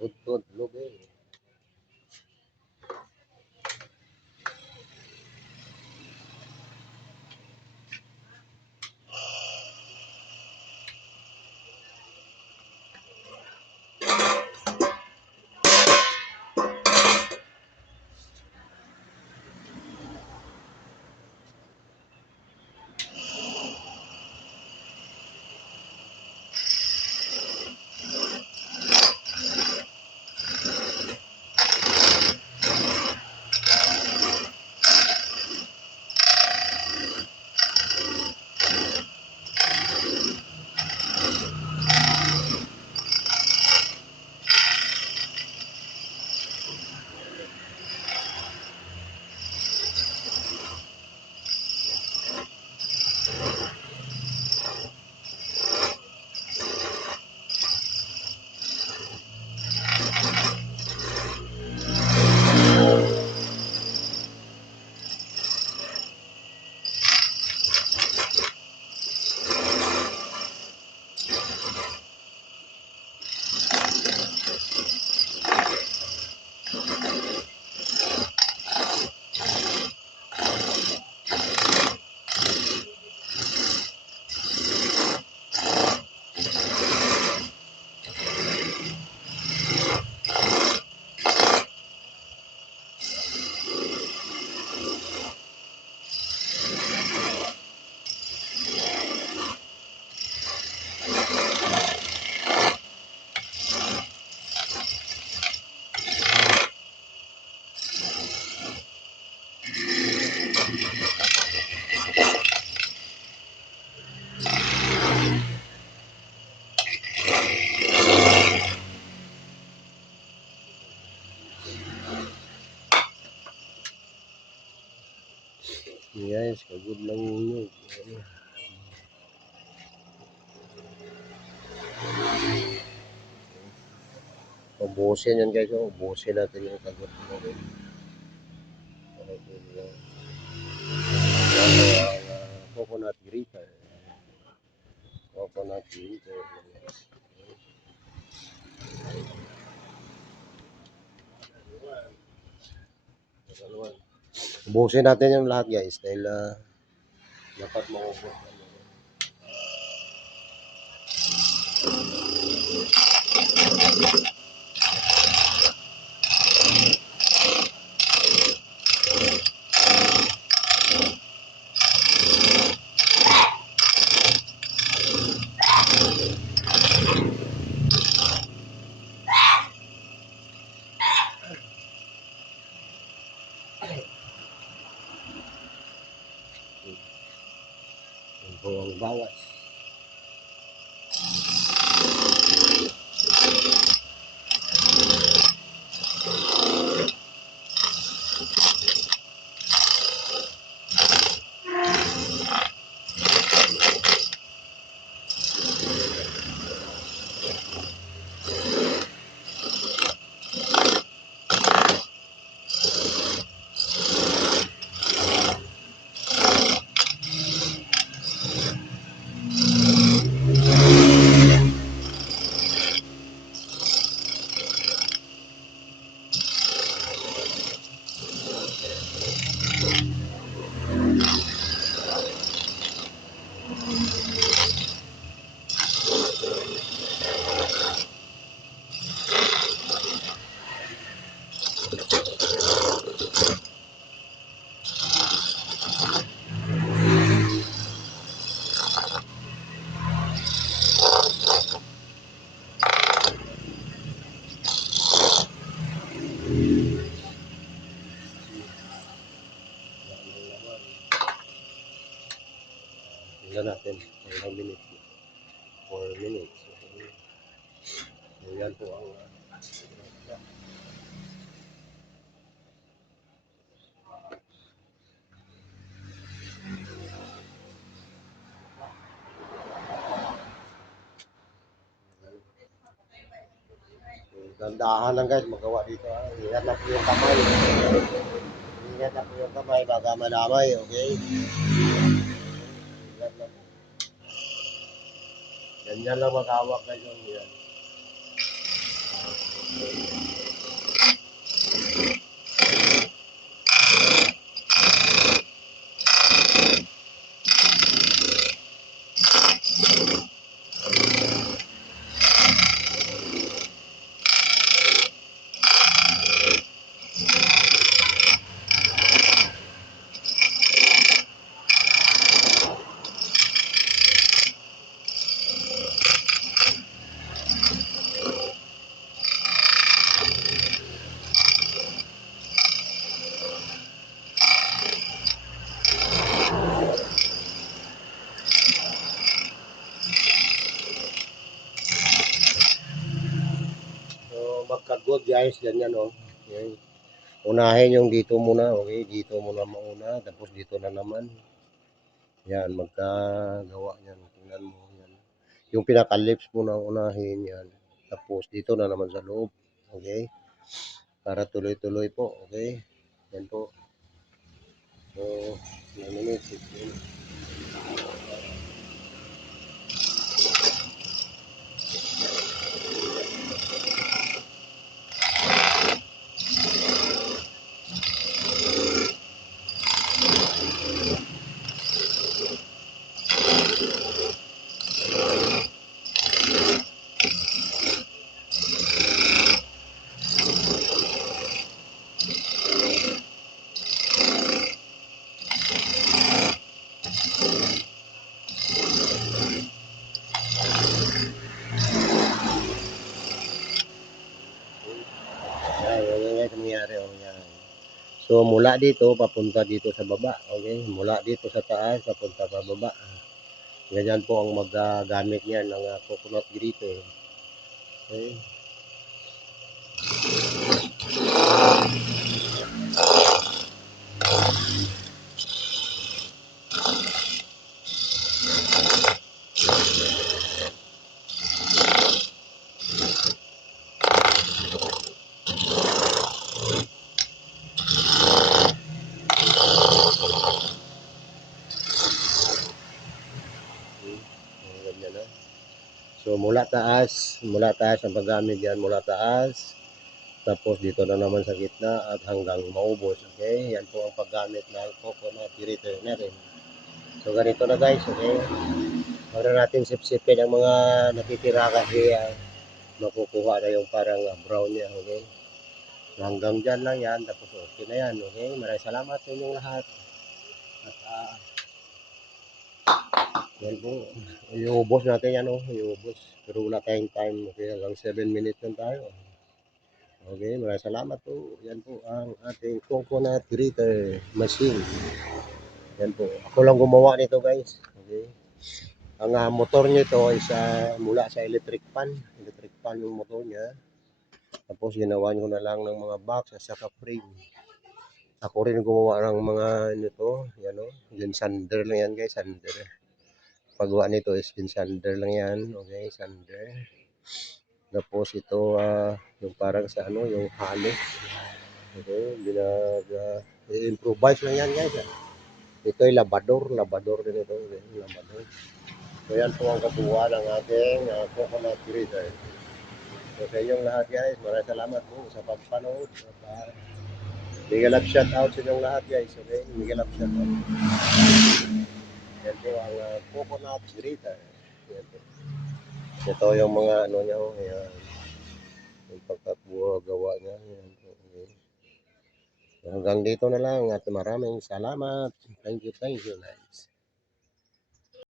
Udtod, lubi. Guys, kagod lang yun. Ubusin yan guys, ubusin natin yung kagod natin. Coconut grater. Coconut grater. Ubusin natin yung lahat guys dahil dapat maubos. Ang bawas. Tingnan natin ilang minutes. 4 minutes. So, yan po ang dandahan lang guys magawa dito. Ingat na po yung kamay. Ingat na po yung kamay baka madamay, okay? Ingat lang. Ganyan lang maghawak kayo. Yan. magka-good guys, ganyan oh. Okay. Unahin yung dito muna, okay? Dito muna mauna, tapos dito na naman. Yan, magkagawa yan. Tingnan mo yan. Yung pinaka-lips muna unahin yan. Tapos dito na naman sa loob. Okay? Para tuloy-tuloy po, okay? Yan po. So, 9 minutes, 6 minutes. Yan guys, ang nangyari. Oh, yan. So, mula dito, papunta dito sa baba. Okay? Mula dito sa taas, papunta sa baba. Ganyan po ang magagamit niyan ng coconut grater. Okay? Ganyan na. So, mula taas ang paggamit yan, mula taas. Tapos dito na naman sa gitna at hanggang maubos. Okay? Yan po ang paggamit ng coconut grater natin. So, ganito na guys. Okay? Para natin sip-sipin ang mga natitira kasi makukuha na yung parang brown niya. Okay? Hanggang dyan lang yan. Tapos okay na yan. Okay? Maraming salamat sa inyong lahat. At yan po. Iubos natin yan. Oh. Iubos. Pero wala tayong time. Okay? Hanggang 7 minutes lang tayo. Okay, maraming salamat po. Yan po ang ating coconut grater machine. Yan po. Ako lang gumawa nito guys. Okay. Ang motor nito is mula sa electric pan. Electric pan yung motor niya. Tapos ginawan ko na lang ng mga box at saka frame. Ako rin gumawa ng mga nito. Yan o. Yung sander lang yan guys. Sander. Paggawa nito is yung sander lang yan. Okay, sander. Tapos ito yung parang sa ano, yung halo. Okay, improvise lang yan guys. Ito ay labador din ito. Okay, labador. So yan po ang kabuuan ng ating coconut grater. So sa inyong lahat guys, maraming salamat po sa pagpanood. At bigyan up shout out sa inyong lahat guys. Okay, bigyan up shout out. Yan po ang coconut grater. Yan po. Ito yung mga ano niya. Yan. Yung pagkakabuo gawa niya. Yan po. Okay. Hanggang dito na lang at maraming salamat. Thank you guys.